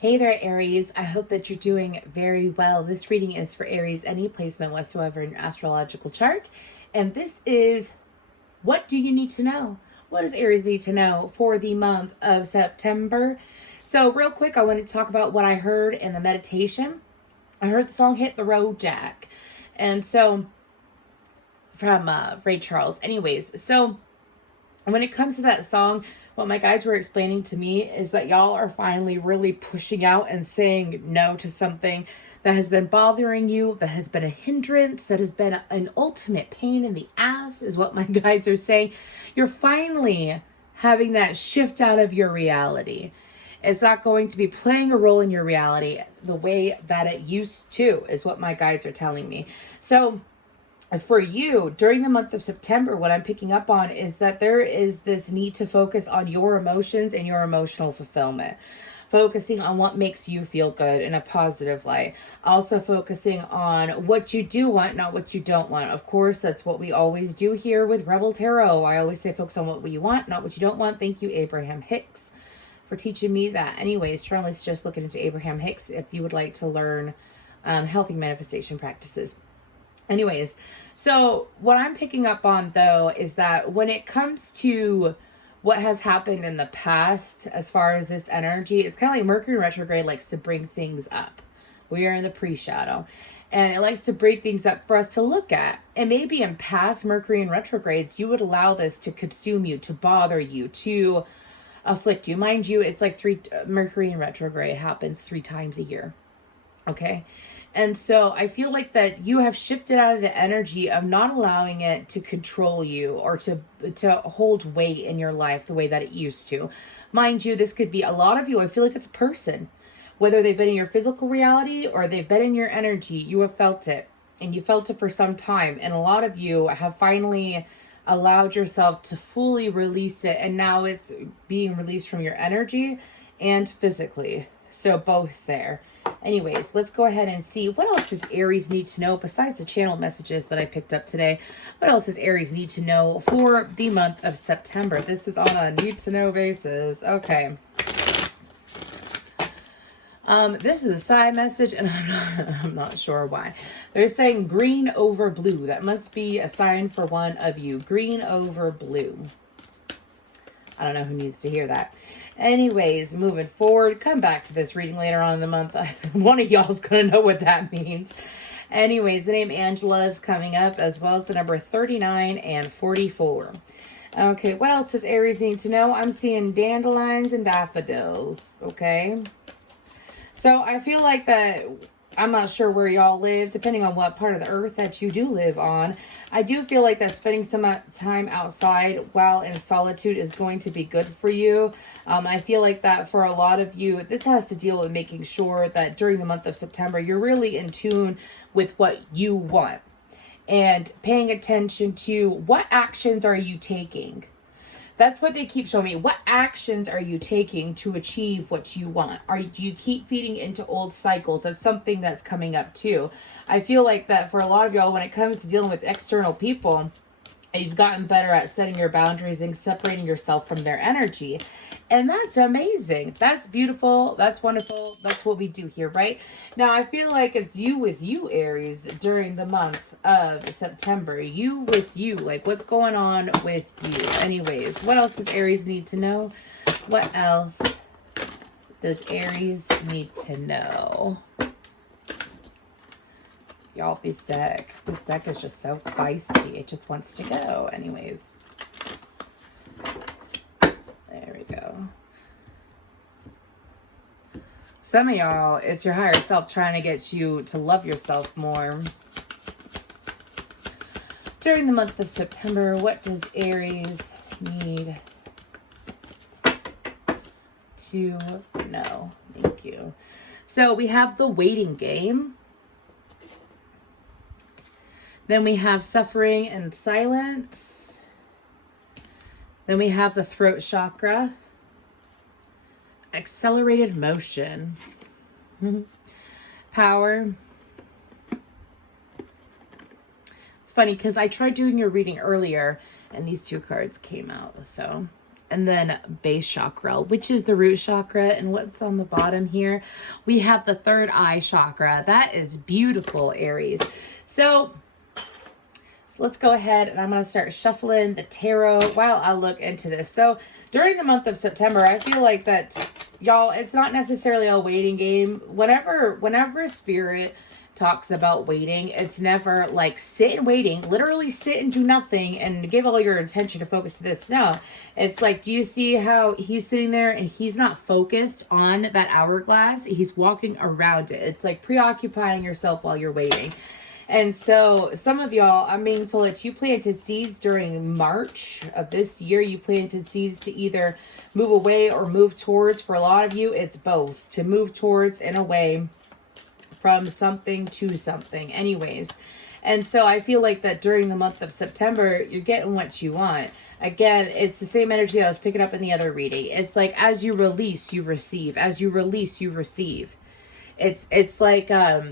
Hey there, Aries. I hope that you're doing very well. This reading is for Aries, any placement whatsoever in your astrological chart. And this is, what do you need to know? What does Aries need to know for the month of September? So real quick, I wanted to talk about what I heard in the meditation. I heard the song Hit the Road Jack. And so from Ray Charles. Anyways, so when it comes to that song, what my guides were explaining to me is that y'all are finally really pushing out and saying no to something that has been bothering you, that has been a hindrance, that has been an ultimate pain in the ass, is what my guides are saying. You're finally having that shift out of your reality. It's not going to be playing a role in your reality the way that it used to, is what my guides are telling me. So for you, during the month of September, what I'm picking up on is that there is this need to focus on your emotions and your emotional fulfillment. Focusing on what makes you feel good in a positive light. Also focusing on what you do want, not what you don't want. Of course, that's what we always do here with Rebel Tarot. I always say focus on what you want, not what you don't want. Thank you, Abraham Hicks, for teaching me that. Anyways, strongly suggest looking into Abraham Hicks if you would like to learn healthy manifestation practices. Anyways, so what I'm picking up on, though, is that when it comes to what has happened in the past, as far as this energy, it's kind of like Mercury retrograde likes to bring things up. We are in the pre-shadow, and it likes to bring things up for us to look at. And maybe in past Mercury and retrogrades, you would allow this to consume you, to bother you, to afflict you. Mind you, it's like Mercury in retrograde happens 3 times a year. Okay. And so I feel like that you have shifted out of the energy of not allowing it to control you or to hold weight in your life the way that it used to. Mind you, this could be a lot of you. I feel like it's a person, whether they've been in your physical reality or they've been in your energy, you have felt it, and you felt it for some time. And a lot of you have finally allowed yourself to fully release it. And now it's being released from your energy and physically. So both there. Anyways, let's go ahead and see what else does Aries need to know besides the channel messages that I picked up today. What else does Aries need to know for the month of September? This is on a need to know basis. Okay. This is a side message, and I'm not sure why. They're saying green over blue. That must be a sign for one of you. Green over blue. I don't know who needs to hear that. Anyways, moving forward, come back to this reading later on in the month. One of y'all is going to know what that means. Anyways, the name Angela is coming up, as well as the number 39 and 44. Okay, what else does Aries need to know? I'm seeing dandelions and daffodils. Okay. So I feel like that, I'm not sure where y'all live, depending on what part of the earth that you do live on. I do feel like that spending some time outside while in solitude is going to be good for you. I feel like that for a lot of you, this has to deal with making sure that during the month of September, you're really in tune with what you want and paying attention to what actions are you taking. That's what they keep showing me. What actions are you taking to achieve what you want? Do you keep feeding into old cycles? That's something that's coming up too. I feel like that for a lot of y'all, when it comes to dealing with external people, you've gotten better at setting your boundaries and separating yourself from their energy. And that's amazing. That's beautiful. That's wonderful. That's what we do here, right? Now, I feel like it's you with you, Aries, during the month of September. You with you. Like, what's going on with you? Anyways, what else does Aries need to know? What else does Aries need to know? Y'all, this deck is just so feisty. It just wants to go. Anyways. There we go. Some of y'all, it's your higher self trying to get you to love yourself more. During the month of September, what does Aries need to know? Thank you. So we have the waiting game. Then we have suffering and silence. Then we have the throat chakra. Accelerated motion. Power. It's funny because I tried doing your reading earlier and these 2 cards came out. So and then base chakra, which is the root chakra. And what's on the bottom here? We have the third eye chakra. That is beautiful, Aries. So let's go ahead and I'm going to start shuffling the tarot while I look into this. So during the month of September, I feel like that, y'all, it's not necessarily a waiting game. Whenever Spirit talks about waiting, it's never like sit and waiting, literally sit and do nothing and give all your attention to focus to this. No, it's like, do you see how he's sitting there and he's not focused on that hourglass? He's walking around it. It's like preoccupying yourself while you're waiting. And so some of y'all, I'm being told that you planted seeds during March of this year. You planted seeds to either move away or move towards. For a lot of you, it's both, to move towards and away from something to something anyways. And so I feel like that during the month of September, you're getting what you want. Again, it's the same energy that I was picking up in the other reading. It's like, as you release, you receive. As you release, you receive. It's like, not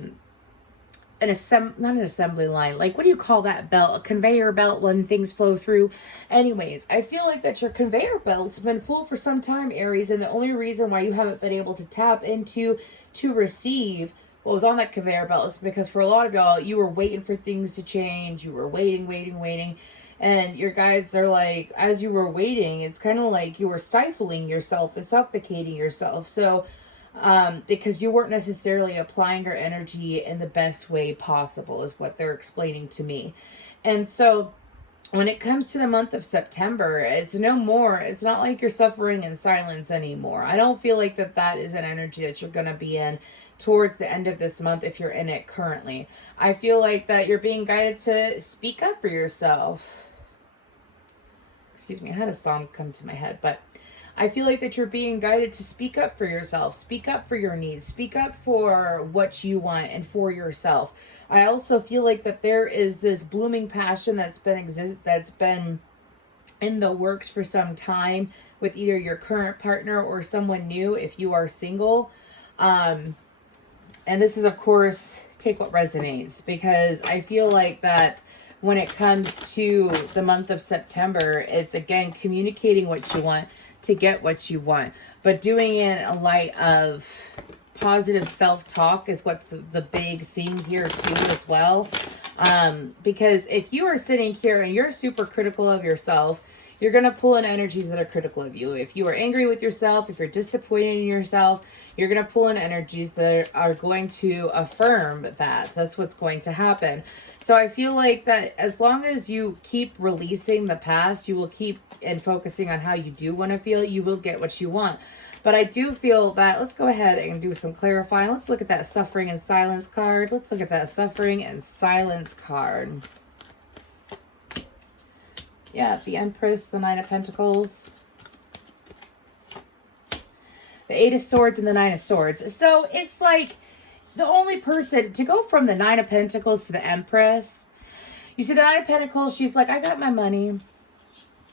an assembly line. Like, what do you call that belt? A conveyor belt when things flow through. Anyways, I feel like that your conveyor belt's been full for some time, Aries. And the only reason why you haven't been able to tap into, to receive what was on that conveyor belt is because for a lot of y'all, you were waiting for things to change. You were waiting. And your guides are like, as you were waiting, it's kind of like you were stifling yourself and suffocating yourself. So, because you weren't necessarily applying your energy in the best way possible is what they're explaining to me. And so when it comes to the month of September, it's no more, it's not like you're suffering in silence anymore. I don't feel like that is an energy that you're going to be in towards the end of this month if you're in it currently. I feel like that you're being guided to speak up for yourself. Excuse me, I had a song come to my head, but I feel like that you're being guided to speak up for yourself, speak up for your needs, speak up for what you want and for yourself. I also feel like that there is this blooming passion that's been in the works for some time with either your current partner or someone new if you are single. And this is, of course, take what resonates, because I feel like that when it comes to the month of September, it's again communicating what you want to get what you want, but doing it in light of positive self-talk is what's the big theme here too as well. Because if you are sitting here and you're super critical of yourself, you're going to pull in energies that are critical of you. If you are angry with yourself, if you're disappointed in yourself, you're going to pull in energies that are going to affirm that. That's what's going to happen. So I feel like that as long as you keep releasing the past, you will keep and focusing on how you do want to feel, you will get what you want. But I do feel that, let's go ahead and do some clarifying. Let's look at that suffering and silence card. Let's look at that suffering and silence card. Yeah, the Empress, the Nine of Pentacles, the Eight of Swords, and the Nine of Swords. So it's like the only person to go from the Nine of Pentacles to the Empress. You see the Nine of Pentacles, she's like, I got my money.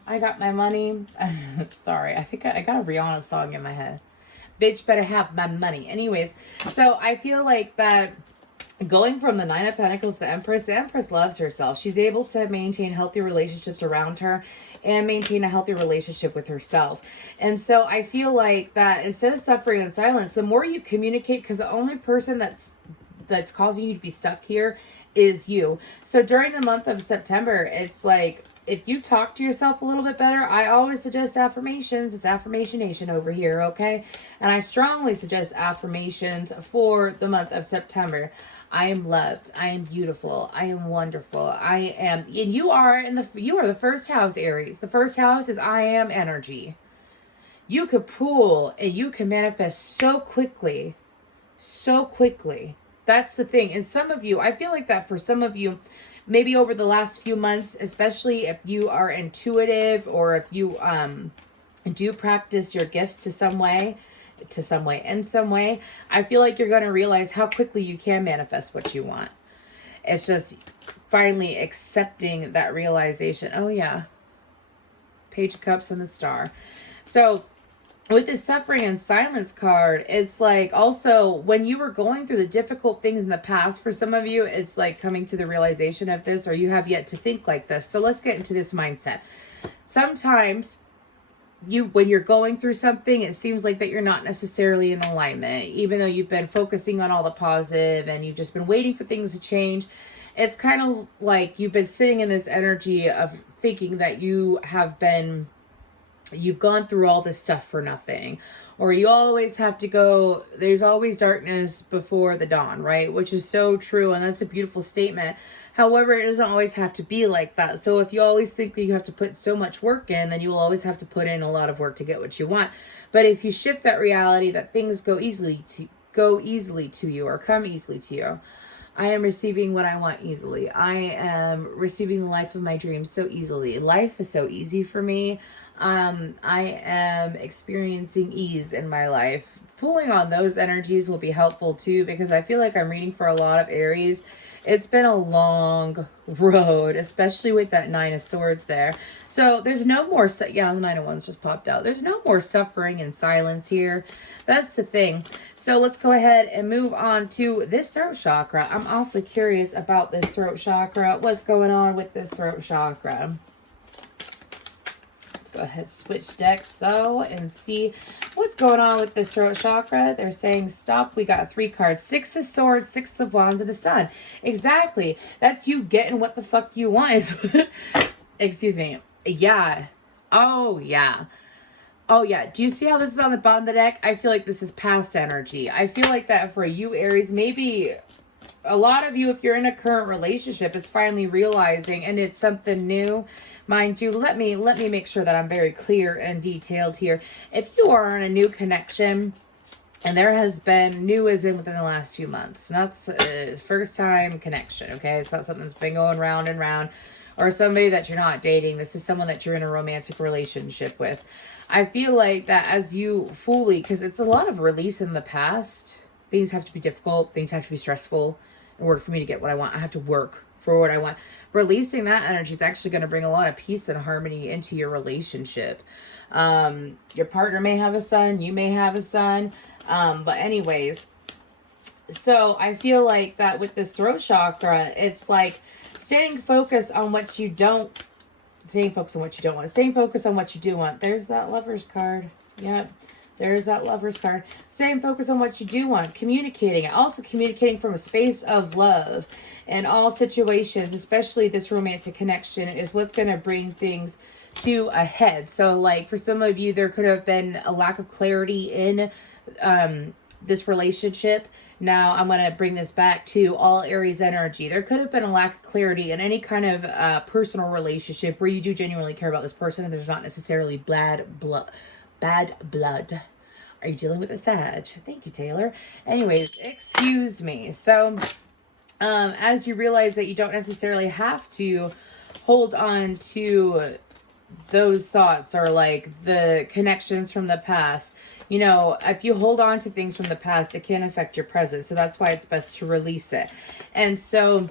I got my money. Sorry, I think I got a Rihanna song in my head. Bitch better have my money. Anyways, so I feel like that going from the Nine of Pentacles to the Empress loves herself. She's able to maintain healthy relationships around her and maintain a healthy relationship with herself. And so I feel like that instead of suffering in silence, the more you communicate, because the only person that's causing you to be stuck here is you. So during the month of September, it's like, if you talk to yourself a little bit better, I always suggest affirmations. It's Affirmation Nation over here, okay? And I strongly suggest affirmations for the month of September. I am loved. I am beautiful. I am wonderful. I am, and you are the first house, Aries. The first house is I am energy. You could pull and you can manifest so quickly. So quickly. That's the thing. And some of you, I feel like that for some of you, maybe over the last few months, especially if you are intuitive or if you do practice your gifts in some way, I feel like you're going to realize how quickly you can manifest what you want. It's just finally accepting that realization. Oh yeah. Page of Cups and the Star. So with this suffering and silence card, it's like also when you were going through the difficult things in the past, for some of you, it's like coming to the realization of this, or you have yet to think like this. So let's get into this mindset. Sometimes when you're going through something, it seems like that you're not necessarily in alignment, even though you've been focusing on all the positive and you've just been waiting for things to change. It's kind of like you've been sitting in this energy of thinking that you've gone through all this stuff for nothing, or you always have to go, there's always darkness before the dawn, right? Which is so true. And that's a beautiful statement. However, it doesn't always have to be like that. So if you always think that you have to put so much work in, then you will always have to put in a lot of work to get what you want. But if you shift that reality that things go easily to you or come easily to you. I am receiving what I want easily. I am receiving the life of my dreams so easily. Life is so easy for me. I am experiencing ease in my life. Pulling on those energies will be helpful too, because I feel like I'm reading for a lot of Aries. It's been a long road, especially with that Nine of Swords there. So there's no more, the Nine of Wands just popped out. There's no more suffering and silence here. That's the thing. So let's go ahead and move on to this throat chakra. I'm awfully curious about this throat chakra. What's going on with this throat chakra? Go ahead, switch decks though, and see what's going on with this throat chakra. They're saying stop. We got 3 cards: 6 of Swords, 6 of Wands, and the Sun. Exactly. That's you getting what the fuck you want. Excuse me. Yeah. Oh, yeah. Oh, yeah. Do you see how this is on the bottom of the deck? I feel like this is past energy. I feel like that for you, Aries, maybe a lot of you, if you're in a current relationship, is finally realizing, and it's something new. Mind you, let me make sure that I'm very clear and detailed here. If you are in a new connection, and there has been, new as in within the last few months, not first time connection, okay? It's not something that's been going round and round, or somebody that you're not dating. This is someone that you're in a romantic relationship with. I feel like that as you fully, because it's a lot of release in the past. Things have to be difficult. Things have to be stressful in order for me to get what I want. I have to work for what I want. Releasing that energy is actually going to bring a lot of peace and harmony into your relationship. Your partner may have a son. You may have a son. But anyways, so I feel like that with this throat chakra, it's like staying focused on what you don't, staying focused on what you don't want, staying focused on what you do want. There's that Lover's card. Yep. There's that Lover's card. Staying focused on what you do want. Communicating. Also communicating from a space of love. In all situations, especially this romantic connection, is what's going to bring things to a head. So like for some of you, there could have been a lack of clarity in this relationship. Now I'm going to bring this back to all Aries energy. There could have been a lack of clarity in any kind of personal relationship where you do genuinely care about this person and there's not necessarily bad blood. Are you dealing with a Sag? Thank you, Taylor. Anyways, excuse me. So as you realize that you don't necessarily have to hold on to those thoughts or like the connections from the past, you know, if you hold on to things from the past, it can affect your present. So that's why it's best to release it. And so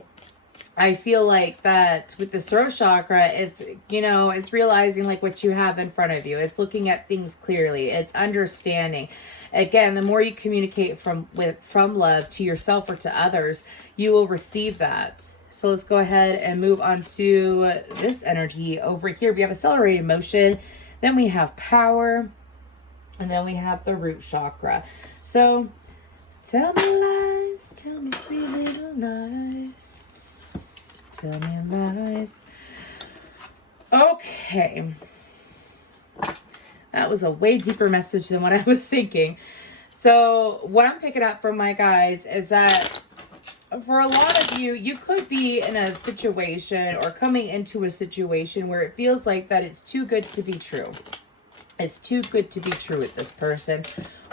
I feel like that with the throat chakra, it's, you know, it's realizing like what you have in front of you. It's looking at things clearly. It's understanding. Again, the more you communicate from love to yourself or to others, you will receive that. So let's go ahead and move on to this energy over here. We have accelerated motion, then we have power, and then we have the root chakra. So tell me lies, tell me sweet little lies, tell me lies. Okay. That was a way deeper message than what I was thinking. So what I'm picking up from my guides is that for a lot of you, you could be in a situation or coming into a situation where it feels like that it's too good to be true. It's too good to be true with this person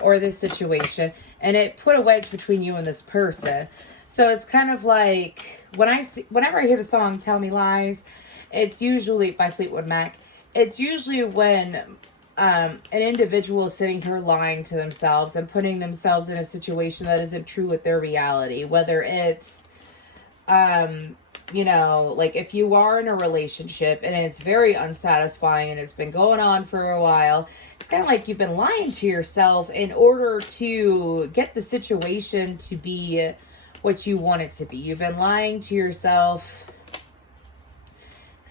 or this situation. And it put a wedge between you and this person. So it's kind of like whenever I hear the song Tell Me Lies, it's usually by Fleetwood Mac. It's usually when an individual is sitting here lying to themselves and putting themselves in a situation that isn't true with their reality. Whether it's, you know, like if you are in a relationship and it's very unsatisfying and it's been going on for a while, it's kind of like you've been lying to yourself in order to get the situation to be what you want it to be. You've been lying to yourself.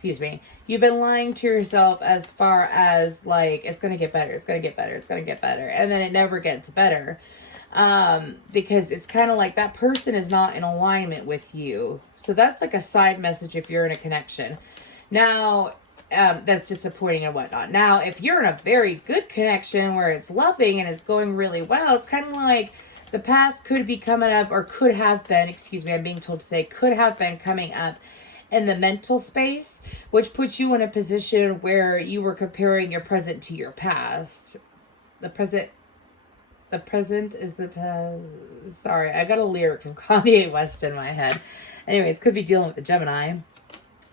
excuse me, you've been lying to yourself as far as like, it's going to get better, it's going to get better, it's going to get better. And then it never gets better. Because it's kind of like that person is not in alignment with you. So that's like a side message if you're in a connection. Now, that's disappointing and whatnot. Now, if you're in a very good connection where it's loving and it's going really well, it's kind of like the past could be coming up, or could have been, excuse me, I'm being told to say could have been coming up in the mental space, which puts you in a position where you were comparing your present to your past. The present is the past. Sorry, I got a lyric from Kanye West in my head. Anyways, could be dealing with a Gemini.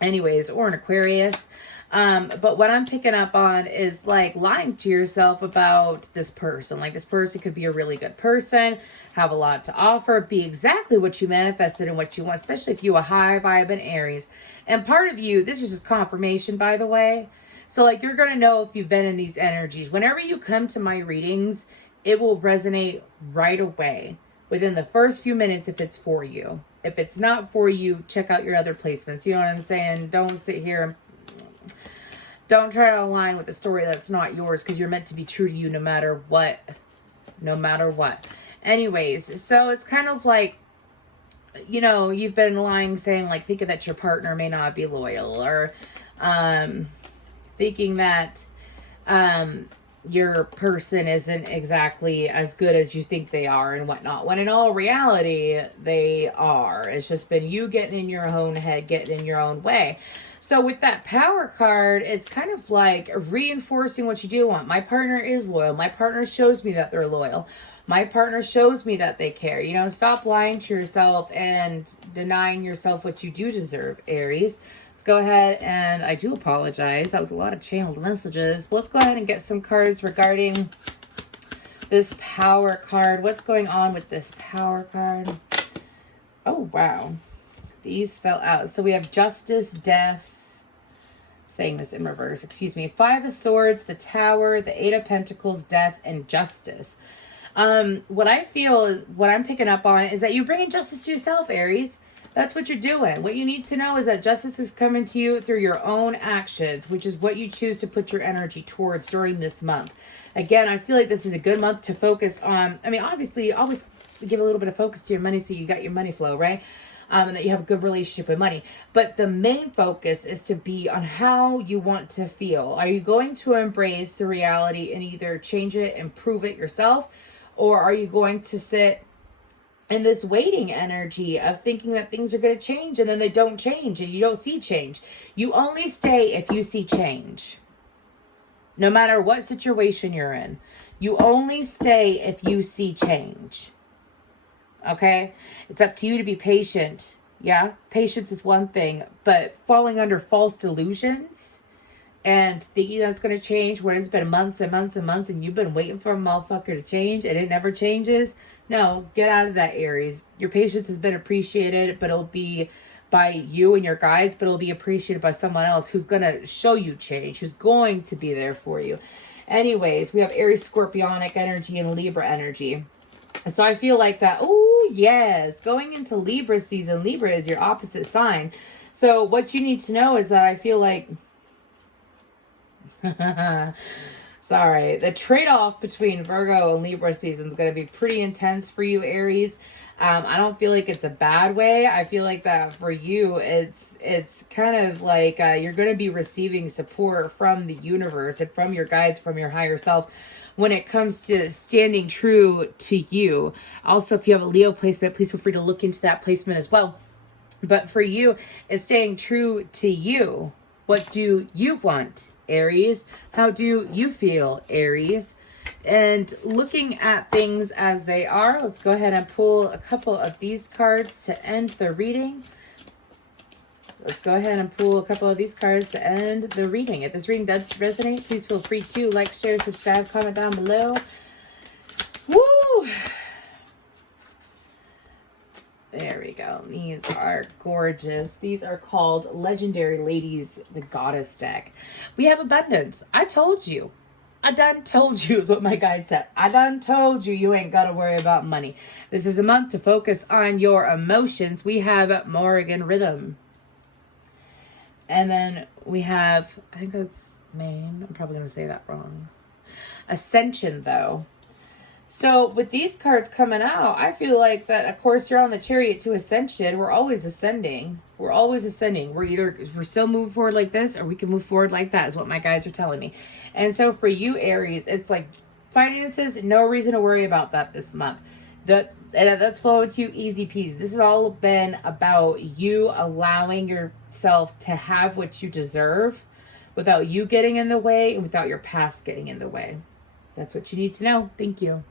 Anyways, or an Aquarius. But what I'm picking up on is like lying to yourself about this person. Like this person could be a really good person, have a lot to offer, be exactly what you manifested and what you want, especially if you a high vibe in Aries. And part of you, this is just confirmation, by the way. So like you're going to know if you've been in these energies. Whenever you come to my readings, it will resonate right away within the first few minutes if it's for you. If it's not for you, check out your other placements. You know what I'm saying? Don't sit here and don't try to align with a story that's not yours, because you're meant to be true to you no matter what. No matter what. Anyways, so it's kind of like, you know, you've been lying saying like thinking that your partner may not be loyal, or thinking that your person isn't exactly as good as you think they are and whatnot, when in all reality they are. It's just been you getting in your own head, getting in your own way. So with that Power card, it's kind of like reinforcing what you do want. My partner is loyal. My partner shows me that they're loyal. My partner shows me that they care. You know, stop lying to yourself and denying yourself what you do deserve, Aries. Let's go ahead, and I do apologize. That was a lot of channeled messages. But let's go ahead and get some cards regarding this Power card. What's going on with this Power card? Oh, wow. These fell out. So we have Justice, Death. Saying this in reverse, excuse me. 5 of Swords, the Tower, the 8 of Pentacles, Death, and Justice. What I feel is, what I'm picking up on is that you're bringing justice to yourself, Aries. That's what you're doing. What you need to know is that justice is coming to you through your own actions, which is what you choose to put your energy towards during this month. Again, I feel like this is a good month to focus on. I mean, obviously, always give a little bit of focus to your money so you got your money flow, right? And that you have a good relationship with money. But the main focus is to be on how you want to feel. Are you going to embrace the reality and either change it and prove it yourself? Or are you going to sit in this waiting energy of thinking that things are going to change and then they don't change and you don't see change? You only stay if you see change. No matter what situation you're in. You only stay if you see change. Okay? It's up to you to be patient. Yeah? Patience is one thing. But falling under false delusions and thinking that's going to change when it's been months and months and months and you've been waiting for a motherfucker to change and it never changes. No, get out of that, Aries. Your patience has been appreciated, but it'll be by you and your guides, but it'll be appreciated by someone else who's going to show you change, who's going to be there for you. Anyways, we have Aries, Scorpionic energy and Libra energy. So I feel like that, oh yes, going into Libra season. Libra is your opposite sign. So what you need to know is that I feel like, sorry, the trade-off between Virgo and Libra season is going to be pretty intense for you, Aries. I don't feel like it's a bad way. I feel like that for you, it's kind of like you're going to be receiving support from the universe and from your guides, from your higher self, when it comes to standing true to you. Also, if you have a Leo placement, please feel free to look into that placement as well. But for you, it's staying true to you. What do you want, Aries? How do you feel, Aries? And looking at things as they are, let's go ahead and pull a couple of these cards to end the reading. Let's go ahead and pull a couple of these cards to end the reading. If this reading does resonate, please feel free to like, share, subscribe, comment down below. Woo! There we go. These are gorgeous. These are called Legendary Ladies, the Goddess deck. We have abundance. I told you. I done told you is what my guide said. I done told you you ain't got to worry about money. This is a month to focus on your emotions. We have Morgan Rhythm. And then we have, I think that's main. I'm probably going to say that wrong. Ascension, though. So with these cards coming out, I feel like that, of course, you're on the chariot to ascension. We're always ascending. We're always ascending. We're still moving forward like this, or we can move forward like that, is what my guides are telling me. And so for you, Aries, it's like finances, no reason to worry about that this month. That's flowing to you easy peasy. This has all been about you allowing yourself to have what you deserve without you getting in the way and without your past getting in the way. That's what you need to know. Thank you.